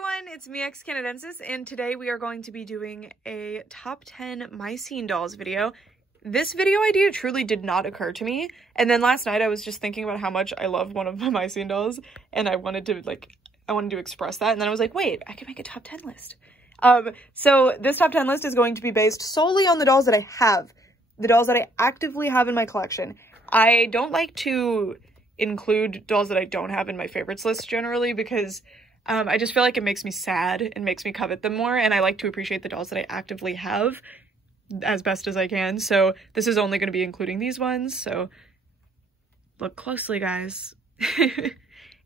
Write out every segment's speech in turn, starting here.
everyone, it's me, X Canadensis, and today we are going to be doing a top 10 My Scene dolls video. This video idea truly did not occur to me, and then last night I was just thinking about how much I love one of my Scene dolls, and I wanted to express that, and then I was like, wait, I can make a top 10 list. So this top 10 list is going to be based solely on the dolls that I have, the dolls that I actively have in my collection. I don't like to include dolls that I don't have in my favorites list generally because I just feel like it makes me sad and makes me covet them more, and I like to appreciate the dolls that I actively have as best as I can. So this is only going to be including these ones, so look closely, guys.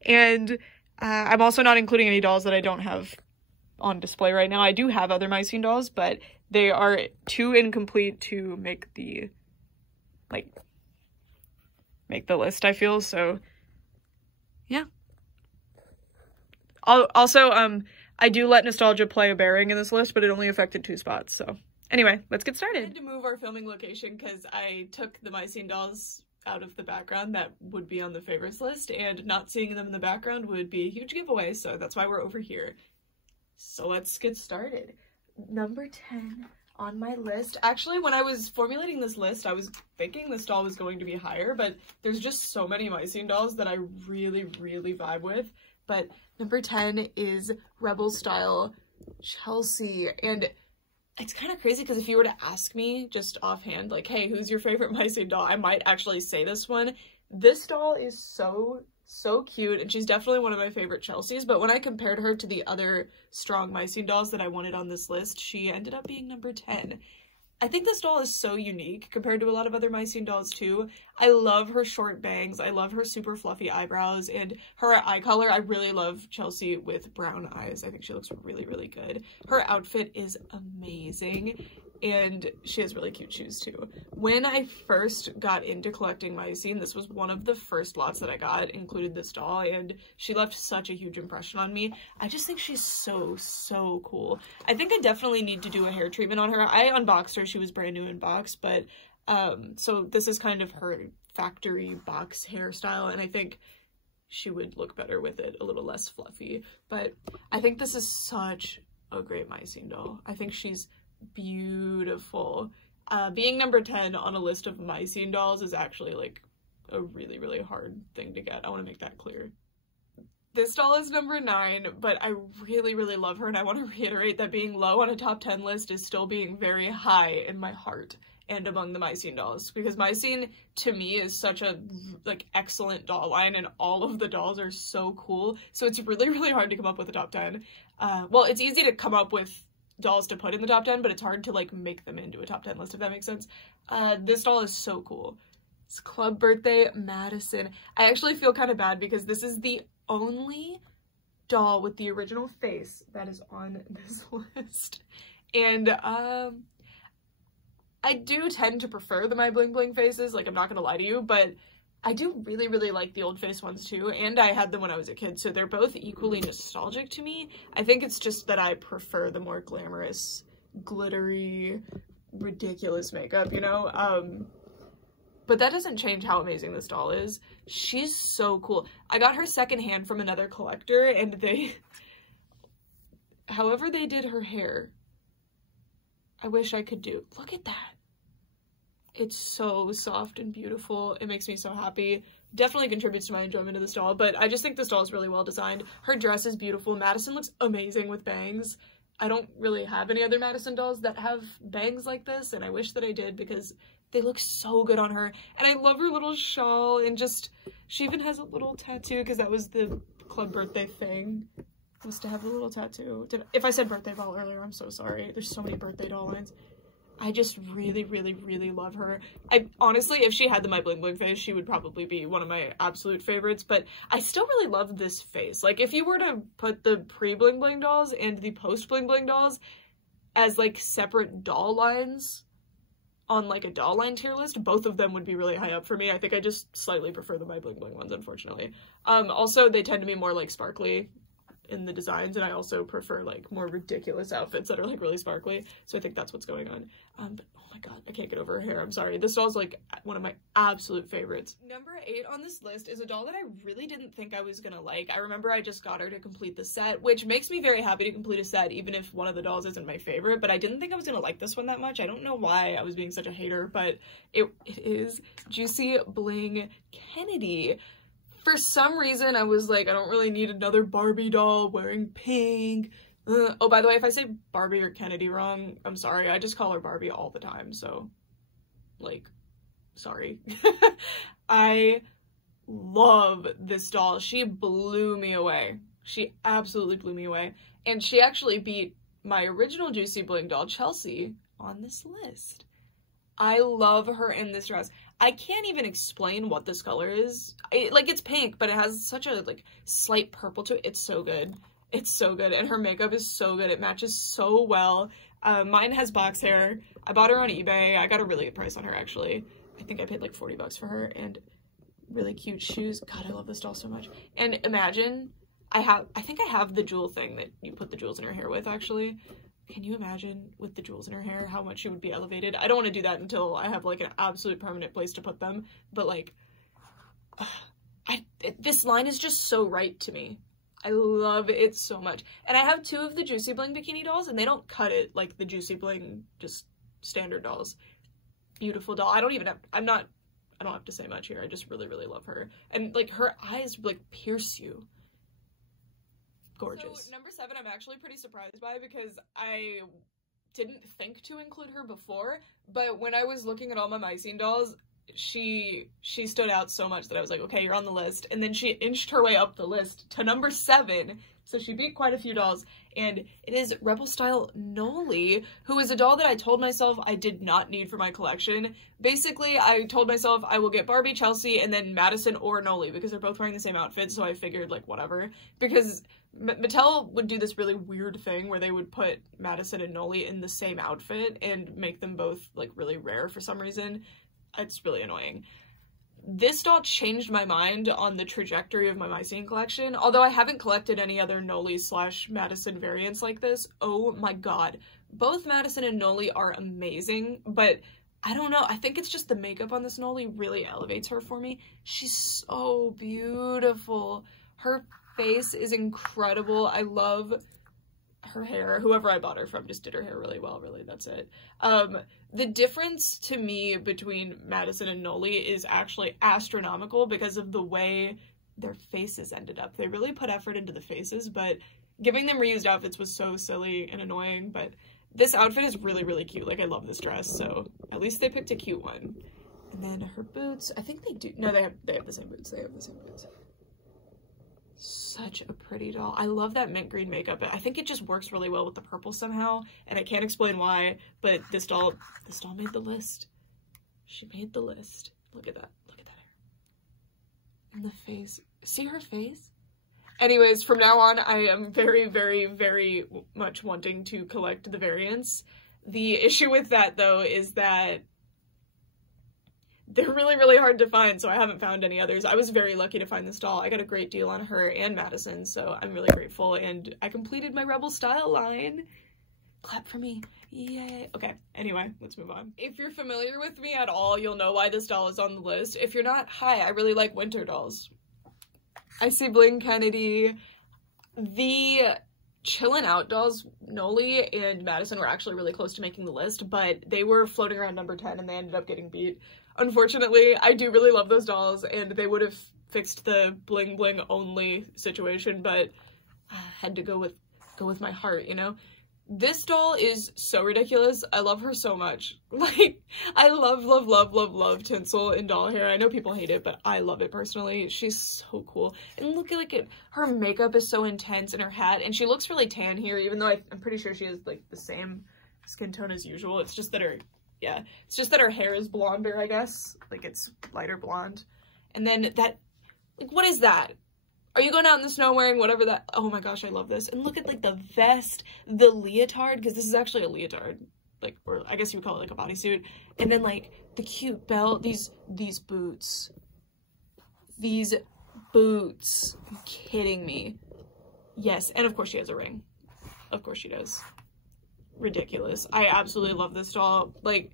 And I'm also not including any dolls that I don't have on display right now. I do have other My Scene dolls, but they are too incomplete to make the list, I feel. So yeah. Also, I do let nostalgia play a bearing in this list, but it only affected 2 spots. So anyway, let's get started. I had to move our filming location because I took the My Scene dolls out of the background that would be on the favorites list, and not seeing them in the background would be a huge giveaway, so that's why we're over here. So let's get started. Number 10 on my list. Actually, when I was formulating this list, I was thinking this doll was going to be higher, but there's just so many My Scene dolls that I really, really vibe with. But number 10 is Rebel Style Chelsea, and it's kind of crazy because if you were to ask me just offhand, like, hey, who's your favorite My Scene doll, I might actually say this one. This doll is so cute, and she's definitely one of my favorite Chelseas, but when I compared her to the other strong My Scene dolls that I wanted on this list, she ended up being number 10. I think this doll is so unique compared to a lot of other My Scene dolls too. I love her short bangs, I love her super fluffy eyebrows, and her eye color. I really love Chelsea with brown eyes. I think she looks really, really good. Her outfit is amazing, and she has really cute shoes too. When I first got into collecting My Scene, this was one of the first lots that I got, included this doll, and she left such a huge impression on me. I just think she's so cool. I think I definitely need to do a hair treatment on her. I unboxed her, she was brand new in box, but so this is kind of her factory box hairstyle, and I think she would look better with it a little less fluffy. But I think this is such a great My Scene doll. I think she's beautiful. Being number 10 on a list of My Scene dolls is actually like a really, really hard thing to get. I want to make that clear. This doll is number 9, but I really, really love her, and I want to reiterate that being low on a top 10 list is still being very high in my heart and among the My Scene dolls, because My Scene to me is such a excellent doll line, and all of the dolls are so cool, so it's really, really hard to come up with a top 10. Well, it's easy to come up with dolls to put in the top 10, but it's hard to make them into a top 10 list, if that makes sense. This doll is so cool. It's Club Birthday Madison. I actually feel kind of bad because this is the only doll with the original face that is on this list, and I do tend to prefer the My Bling Bling faces, I'm not gonna lie to you, but I do really, really like the old face ones too, and I had them when I was a kid, so they're both equally nostalgic to me. I think it's just that I prefer the more glamorous, glittery, ridiculous makeup, you know? But that doesn't change how amazing this doll is. She's so cool. I got her secondhand from another collector, and however they did her hair, I wish I could do. Look at that. It's so soft and beautiful. It makes me so happy. Definitely contributes to my enjoyment of this doll, but I just think this doll is really well designed. Her dress is beautiful. Madison looks amazing with bangs. I don't really have any other Madison dolls that have bangs like this, and I wish that I did because they look so good on her. And I love her little shawl, and she even has a little tattoo because that was the club birthday thing, was to have a little tattoo. If I said birthday doll earlier, I'm so sorry. There's so many birthday doll lines. I just really, really, really love her. Honestly, if she had the My Bling Bling face, she would probably be one of my absolute favorites, but I still really love this face. If you were to put the pre-Bling Bling dolls and the post-Bling Bling dolls as separate doll lines on a doll line tier list, both of them would be really high up for me. I think I just slightly prefer the My Bling Bling ones, unfortunately. Also, they tend to be more sparkly in the designs, and I also prefer like more ridiculous outfits that are like really sparkly, so I think that's what's going on. But oh my god, I can't get over her hair. I'm sorry. This doll's like one of my absolute favorites. Number 8 on this list is a doll that I really didn't think I was gonna like. I remember I just got her to complete the set, which makes me very happy to complete a set even if one of the dolls isn't my favorite, but I didn't think I was gonna like this one that much. I don't know why I was being such a hater, but it is Juicy Bling Kennedy. For some reason, I was like, I don't really need another Barbie doll wearing pink. Oh, by the way, if I say Barbie or Kennedy wrong, I'm sorry. I just call her Barbie all the time, so, like, sorry. I love this doll. She blew me away. She absolutely blew me away. And she actually beat my original Juicy Bling doll, Chelsea, on this list. I love her in this dress. I can't even explain what this color is. It's pink, but it has such a, like, slight purple to it. It's so good. It's so good. And her makeup is so good. It matches so well. Mine has box hair. I bought her on eBay. I got a really good price on her, actually. I think I paid, like, 40 bucks for her. And really cute shoes. God, I love this doll so much. And imagine, I think I have the jewel thing that you put the jewels in her hair with, actually. Can you imagine with the jewels in her hair how much she would be elevated? I don't want to do that until I have like an absolute permanent place to put them, but like this line is just so right to me. I love it so much. And I have 2 of the Juicy Bling bikini dolls, and they don't cut it like the Juicy Bling just standard dolls. Beautiful doll. I don't have to say much here. I just really, really love her. And like her eyes like pierce you. Gorgeous. So number 7 I'm actually pretty surprised by because I didn't think to include her before, but when I was looking at all my Scene dolls, she stood out so much that I was like, okay, you're on the list. And then she inched her way up the list to number 7, so she beat quite a few dolls, and it is Rebel Style Noli, who is a doll that I told myself I did not need for my collection. Basically, I told myself I will get Barbie, Chelsea, and then Madison or Noli because they're both wearing the same outfit, so I figured, like, whatever. Because Mattel would do this really weird thing where they would put Madison and Noli in the same outfit and make them both, like, really rare for some reason. It's really annoying. This doll changed my mind on the trajectory of my Scene collection. Although I haven't collected any other Noli / Madison variants like this. Oh my god. Both Madison and Noli are amazing, but I don't know. I think it's just the makeup on this Noli really elevates her for me. She's so beautiful. Her face is incredible. I love her hair. Whoever I bought her from just did her hair really well, really. That's it. The difference to me between Madison and Noli is actually astronomical because of the way their faces ended up. They really put effort into the faces, but giving them reused outfits was so silly and annoying, but this outfit is really, really cute. Like, I love this dress, so at least they picked a cute one. And then her boots, I think they do, no, they have the same boots. They have the same boots. Such a pretty doll. I love that mint green makeup. I think it just works really well with the purple somehow, and I can't explain why, but this doll made the list. She made the list. Look at that. Look at that hair. And the face. See her face? Anyways, from now on, I am very, very, very much wanting to collect the variants. The issue with that, though, is that they're really, really hard to find, so I haven't found any others. I was very lucky to find this doll. I got a great deal on her and Madison, so I'm really grateful, and I completed my Rebel Style line. Clap for me. Yay. Okay, anyway, let's move on. If you're familiar with me at all, you'll know why this doll is on the list. If you're not, hi, I really like winter dolls. I see Bling Kennedy. The Chillin' Out dolls, Noli and Madison, were actually really close to making the list, but they were floating around number 10 and they ended up getting beat. Unfortunately, I do really love those dolls, and they would have fixed the bling bling only situation, but I had to go with my heart, you know? This doll is so ridiculous. I love her so much. Like, I love, love, love, love, love tinsel in doll hair. I know people hate it, but I love it personally. She's so cool. And look at her makeup is so intense, and her hat, and she looks really tan here, even though I'm pretty sure she has, like, the same skin tone as usual. It's just that her hair is blonder, I guess. Like, it's lighter blonde. And then that, like, what is that? Are you going out in the snow wearing whatever that, oh my gosh, I love this. And look at, like, the vest, the leotard, because this is actually a leotard, like, or I guess you would call it, like, a bodysuit. And then, like, the cute belt, these boots. These boots. Are you kidding me? Yes, and of course she has a ring. Of course she does. Ridiculous. I absolutely love this doll. Like,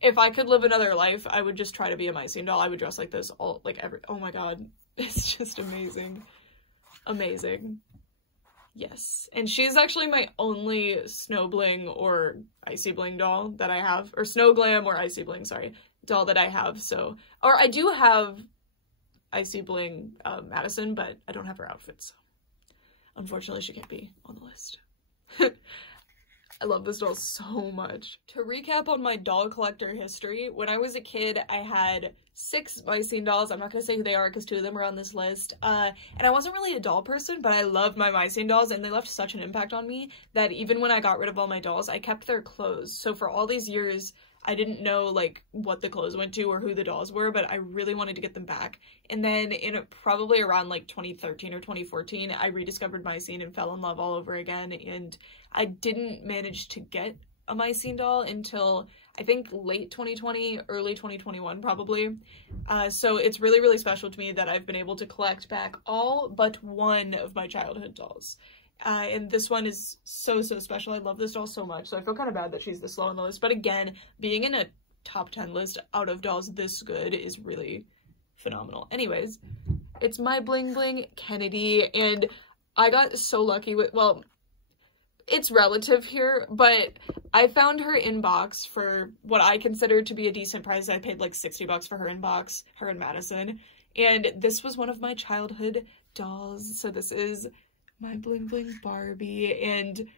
if I could live another life, I would just try to be a My Scene doll. I would dress like this all, like, oh my god. It's just amazing. Amazing. Yes. And she's actually my only Snow Bling or Icy Bling doll that I have. Or Snow Glam or Icy Bling, sorry. Doll that I have, so. Or I do have Icy Bling Madison, but I don't have her outfit, so. Unfortunately, she can't be on the list. I love this doll so much. To recap on my doll collector history, when I was a kid, I had 6 My Scene dolls. I'm not gonna say who they are because 2 of them are on this list. And I wasn't really a doll person, but I loved my My Scene dolls, and they left such an impact on me that even when I got rid of all my dolls, I kept their clothes. So for all these years, I didn't know, like, what the clothes went to or who the dolls were, but I really wanted to get them back. And then in probably around, like, 2013 or 2014, I rediscovered My Scene and fell in love all over again, and I didn't manage to get a My Scene doll until, I think, late 2020, early 2021, probably. So it's really, really special to me that I've been able to collect back all but one of my childhood dolls. And this one is so, so special. I love this doll so much, so I feel kind of bad that she's this low on the list. But again, being in a top 10 list out of dolls this good is really phenomenal. Anyways, it's my Bling Bling Kennedy, and I got so lucky with, well, it's relative here, but I found her in box for what I consider to be a decent price. I paid like $60 for her in box, her and Madison, and this was one of my childhood dolls. So this is My Bling Bling Barbie, and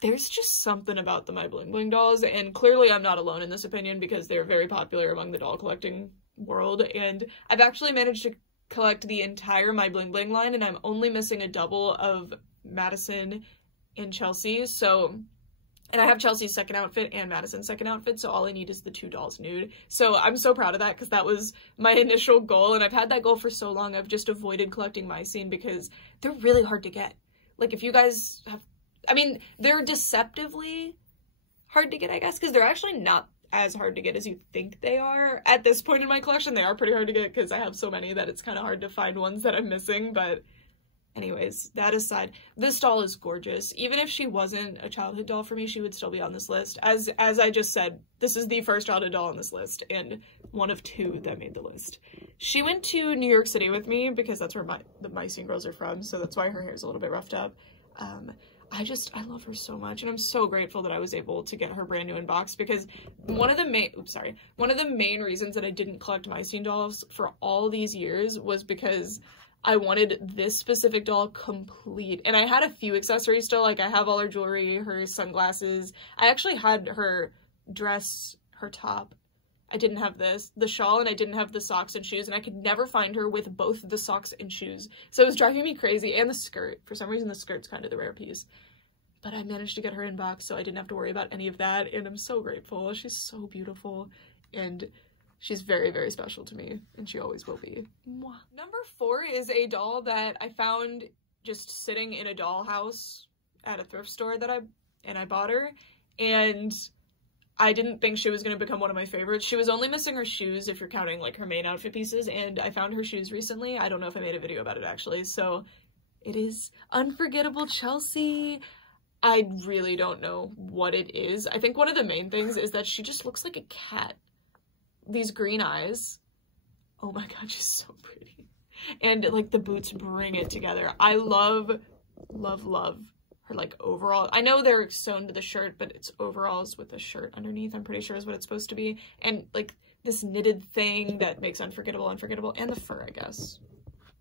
there's just something about the My Bling Bling dolls, and clearly I'm not alone in this opinion because they're very popular among the doll collecting world, and I've actually managed to collect the entire My Bling Bling line, and I'm only missing a double of Madison and Chelsea, so, and I have Chelsea's second outfit and Madison's second outfit, so all I need is the 2 dolls nude. So I'm so proud of that because that was my initial goal, and I've had that goal for so long. I've just avoided collecting My Scene because they're really hard to get. Like, if you guys have, I mean, they're deceptively hard to get, I guess, because they're actually not as hard to get as you think they are. At this point in my collection, they are pretty hard to get because I have so many that it's kind of hard to find ones that I'm missing, but anyways, that aside, this doll is gorgeous. Even if she wasn't a childhood doll for me, she would still be on this list. As I just said, this is the first childhood doll on this list, and one of 2 that made the list. She went to New York City with me because that's where the My Scene girls are from, so that's why her hair is a little bit roughed up. I love her so much, and I'm so grateful that I was able to get her brand new in box because one of the main reasons that I didn't collect My Scene dolls for all these years was because I wanted this specific doll complete, and I had a few accessories still. Like, I have all her jewelry, her sunglasses. I actually had her dress, her top. I didn't have the shawl, and I didn't have the socks and shoes, and I could never find her with both the socks and shoes. So it was driving me crazy, and the skirt. For some reason, the skirt's kind of the rare piece. But I managed to get her in box, so I didn't have to worry about any of that, and I'm so grateful. She's so beautiful, and she's very, very special to me, and she always will be. Mwah. Number 4 is a doll that I found just sitting in a dollhouse at a thrift store that I bought her, and I didn't think she was going to become one of my favorites. She was only missing her shoes if you're counting, like, her main outfit pieces, and I found her shoes recently. I don't know if I made a video about it, actually, so it is Unforgettable Chelsea. I really don't know what it is. I think one of the main things is that she just looks like a cat. These green eyes. Oh my god, she's so pretty. And, like, the boots bring it together. I love, love, love her, like, overall. I know they're sewn to the shirt, but it's overalls with a shirt underneath, I'm pretty sure is what it's supposed to be. And, like, this knitted thing that makes Unforgettable unforgettable. And the fur, I guess.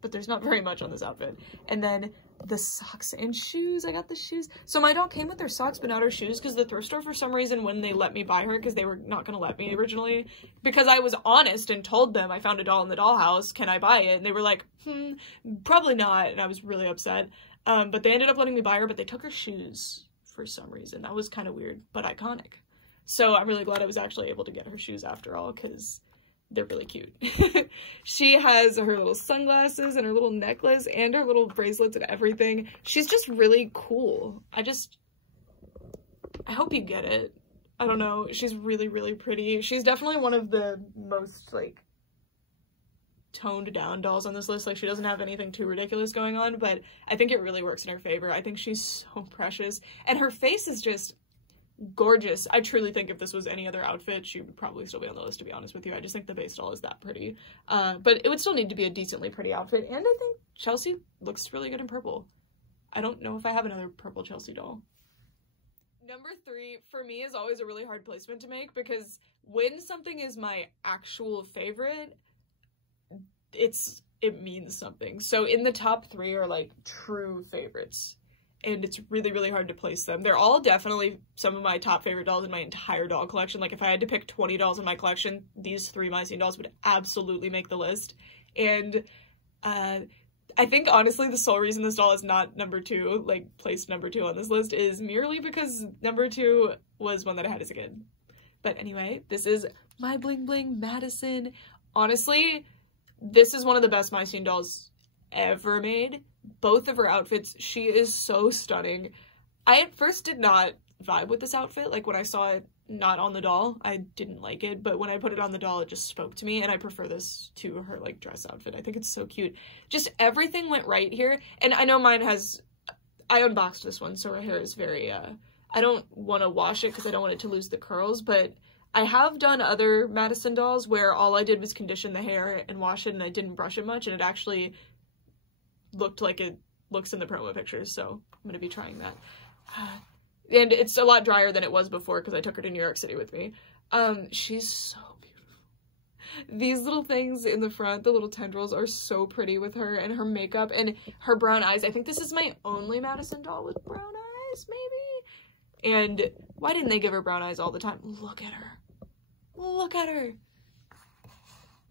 But there's not very much on this outfit. And then the socks and shoes. I got the shoes. So my doll came with her socks, but not her shoes, because the thrift store, for some reason, when they let me buy her, because they were not going to let me originally, because I was honest and told them I found a doll in the dollhouse, can I buy it? And they were like, probably not. And I was really upset. But they ended up letting me buy her, but they took her shoes for some reason. That was kind of weird, but iconic. So I'm really glad I was actually able to get her shoes after all, because they're really cute. She has her little sunglasses and her little necklace and her little bracelets and everything. She's just really cool. I hope you get it. I don't know. She's really, really pretty. She's definitely one of the most, like, toned down dolls on this list. Like, she doesn't have anything too ridiculous going on, but I think it really works in her favor. I think she's so precious, and her face is just gorgeous. I truly think if this was any other outfit, she would probably still be on the list, to be honest with you. I just think the base doll is that pretty. But it would still need to be a decently pretty outfit, and I think Chelsea looks really good in purple. I don't know if I have another purple Chelsea doll. Number 3, for me, is always a really hard placement to make, because when something is my actual favorite, it means something. So in the top 3 are like true favorites, and it's really, really hard to place them. They're all definitely some of my top favorite dolls in my entire doll collection. Like, if I had to pick 20 dolls in my collection, these 3 My Scene dolls would absolutely make the list. And I think, honestly, the sole reason this doll is not number 2, like, placed number 2 on this list, is merely because number 2 was one that I had as a kid. But anyway, this is My Bling Bling Madison. Honestly, this is one of the best My Scene dolls ever made. Both of her outfits, she is so stunning. I at first did not vibe with this outfit. Like, when I saw it not on the doll, I didn't like it, but when I put it on the doll, it just spoke to me, and I prefer this to her, like, dress outfit. I think it's so cute. Just everything went right here, and I know mine has, I unboxed this one, so her hair is very, I don't want to wash it because I don't want it to lose the curls, but I have done other Madison dolls where all I did was condition the hair and wash it, and I didn't brush it much, and it actually looked like it looks in the promo pictures, so I'm going to be trying that. And it's a lot drier than it was before because I took her to New York City with me. She's so beautiful. These little things in the front, the little tendrils, are so pretty with her, and her makeup and her brown eyes. I think this is my only Madison doll with brown eyes, maybe? And why didn't they give her brown eyes all the time? Look at her. Look at her.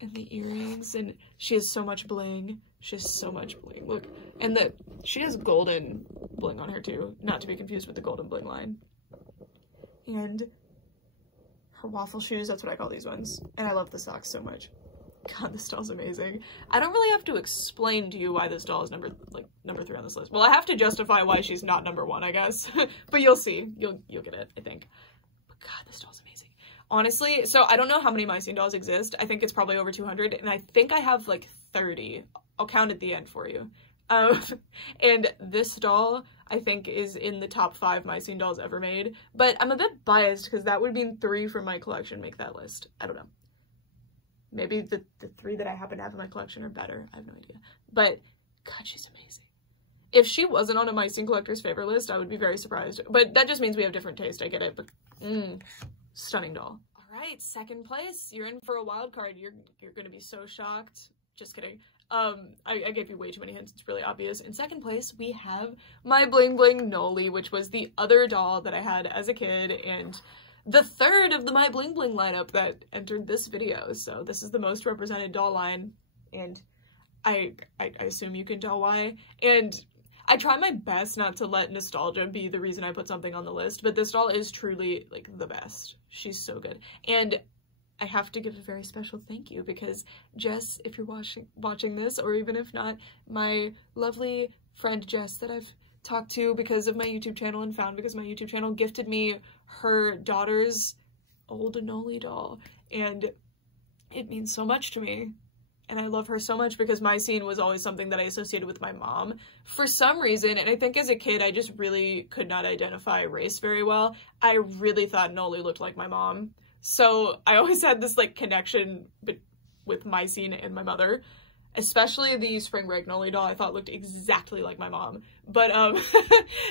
And the earrings, and she has so much bling. She has so much bling. Look, and she has golden bling on her too, not to be confused with the golden bling line. And her waffle shoes, that's what I call these ones. And I love the socks so much. God, this doll's amazing. I don't really have to explain to you why this doll is number 3 on this list. Well, I have to justify why she's not number 1, I guess. But you'll see. You'll get it, I think. But God, this doll's amazing. Honestly, so I don't know how many My Scene dolls exist. I think it's probably over 200, and I think I have like 30. I'll count at the end for you. And this doll, I think, is in the top 5 My Scene dolls ever made, but I'm a bit biased because that would mean 3 from my collection make that list. I don't know. Maybe the 3 that I happen to have in my collection are better. I have no idea. But God, she's amazing. If she wasn't on a My Scene collector's favorite list, I would be very surprised. But that just means we have different taste. I get it. But stunning doll. All right, second place. You're in for a wild card. You're gonna be so shocked. Just kidding. I gave you way too many hints. It's really obvious. In second place, we have My Bling Bling Noli, which was the other doll that I had as a kid, and the 3rd of the My Bling Bling lineup that entered this video. So this is the most represented doll line, and I assume you can tell why. And I try my best not to let nostalgia be the reason I put something on the list, but this doll is truly, like, the best. She's so good. And I have to give a very special thank you because Jess, if you're watching this, or even if not, my lovely friend Jess that I've talked to because of my YouTube channel and found because of my YouTube channel, gifted me her daughter's old Noli doll, and it means so much to me. And I love her so much because My Scene was always something that I associated with my mom for some reason. And I think as a kid, I just really could not identify race very well. I really thought Noli looked like my mom. So I always had this, like, connection with My Scene and my mother, especially the Spring Break Noli doll I thought looked exactly like my mom. But,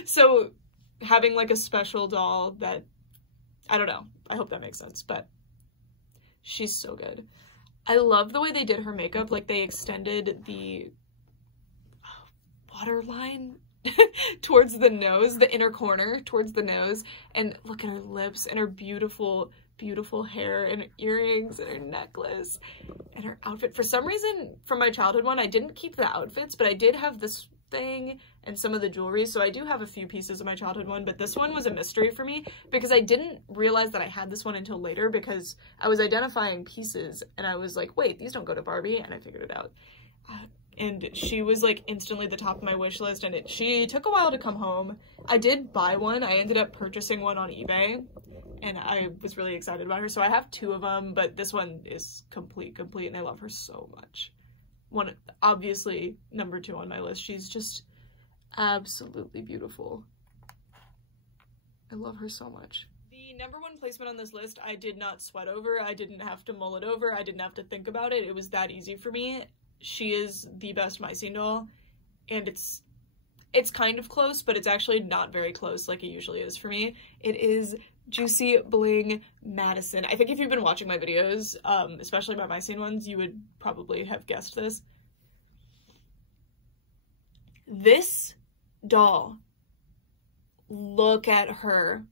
so having, like, a special doll that, I don't know, I hope that makes sense, but she's so good. I love the way they did her makeup. Like, they extended the waterline towards the nose, the inner corner towards the nose, and look at her lips and her beautiful, beautiful hair and her earrings and her necklace and her outfit. For some reason, from my childhood one, I didn't keep the outfits, but I did have this thing and some of the jewelry, so I do have a few pieces of my childhood one, but this one was a mystery for me because I didn't realize that I had this one until later because I was identifying pieces and I was like, wait, these don't go to Barbie, and I figured it out. And she was, like, instantly the top of my wish list, and she took a while to come home. I did buy one. I ended up purchasing one on eBay, and I was really excited about her, so I have 2 of them, but this one is complete, and I love her so much. obviously number 2 on my list. She's just absolutely beautiful. I love her so much. The number 1 placement on this list, I did not sweat over. I didn't have to mull it over. I didn't have to think about it. It was that easy for me. She is the best My Scene doll, and it's kind of close, but it's actually not very close like it usually is for me. It is Juicy Bling Madison. I think if you've been watching my videos, especially my Scene ones, you would probably have guessed this. This doll, look at her.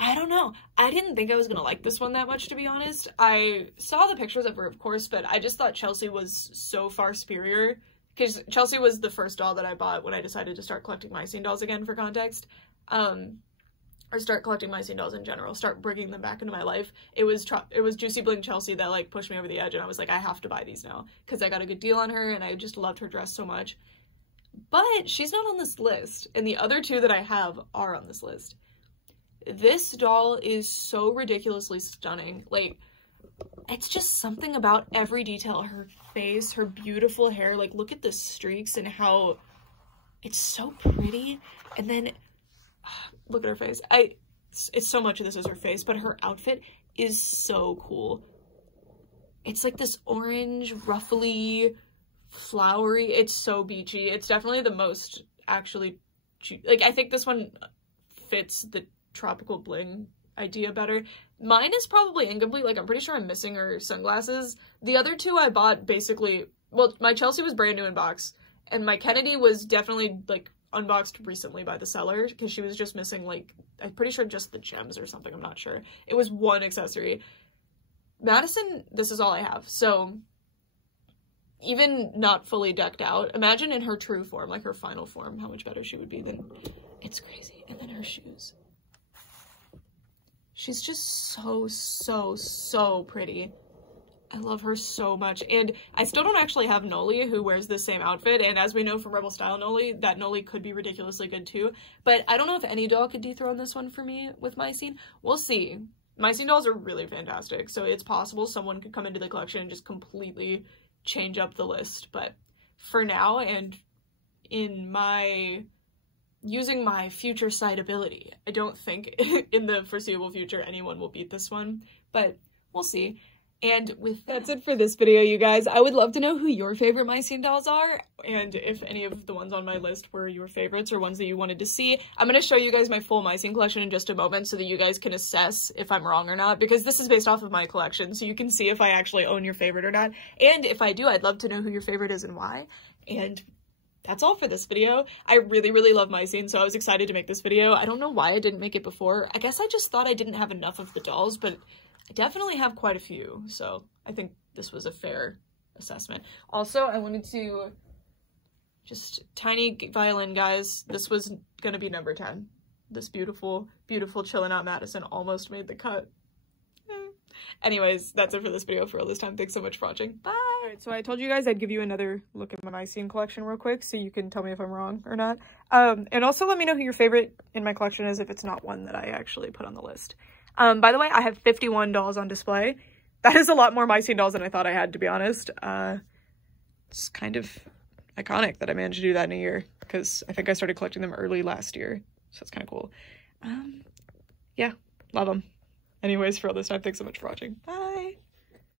I don't know. I didn't think I was gonna like this one that much, to be honest. I saw the pictures of her, of course, but I just thought Chelsea was so far superior, because Chelsea was the first doll that I bought when I decided to start collecting My Scene dolls again, for context. Or start collecting My Scene dolls in general, start bringing them back into my life. It was Juicy Bling Chelsea that like pushed me over the edge, and I was like, I have to buy these now, because I got a good deal on her and I just loved her dress so much. But she's not on this list, and the other 2 that I have are on this list. This doll is so ridiculously stunning. Like, it's just something about every detail. Her face, her beautiful hair, like look at the streaks and how it's so pretty. And then look at her face. It's so much of this is her face, but her outfit is so cool. It's like this orange, ruffly, flowery. It's so beachy. It's definitely the most actually, like, I think this one fits the tropical bling idea better. Mine is probably incomplete. Like, I'm pretty sure I'm missing her sunglasses. The other 2 I bought basically, well, my Chelsea was brand new in box, and my Kennedy was definitely like unboxed recently by the seller, because she was just missing, like, I'm pretty sure just the gems or something. I'm not sure. It was 1 accessory. Madison, this is all I have. So even not fully decked out, imagine in her true form, like her final form, how much better she would be. Then it's crazy. And then her shoes. She's just so pretty. I love her so much. And I still don't actually have Noli, who wears the same outfit, and as we know from Rebel Style Noli, that Noli could be ridiculously good too. But I don't know if any doll could dethrone this one for me with My Scene. We'll see. My Scene dolls are really fantastic, so it's possible someone could come into the collection and just completely change up the list. But for now, and in my using my future sight ability, I don't think in the foreseeable future anyone will beat this one, but we'll see. And with that's it for this video, you guys. I would love to know who your favorite My Scene dolls are, and if any of the ones on my list were your favorites or ones that you wanted to see. I'm going to show you guys my full My Scene collection in just a moment so that you guys can assess if I'm wrong or not, because this is based off of my collection, so you can see if I actually own your favorite or not. And if I do, I'd love to know who your favorite is and why. And that's all for this video. I really love My Scene, so I was excited to make this video. I don't know why I didn't make it before. I guess I just thought I didn't have enough of the dolls, but I definitely have quite a few, so I think this was a fair assessment. Also, I wanted to just tiny violin, guys. This was gonna be number 10. This beautiful chillin' out Madison almost made the cut. Anyways, that's it for this video for all this time. Thanks so much for watching. Bye! Alright, so I told you guys I'd give you another look at my My Scene collection real quick so you can tell me if I'm wrong or not. And also let me know who your favorite in my collection is if it's not one that I actually put on the list. By the way, I have 51 dolls on display. That is a lot more My Scene dolls than I thought I had, to be honest. It's kind of iconic that I managed to do that in a year, because I think I started collecting them early last year, so it's kind of cool. Yeah, love them. Anyways, for all this time, thanks so much for watching. Bye!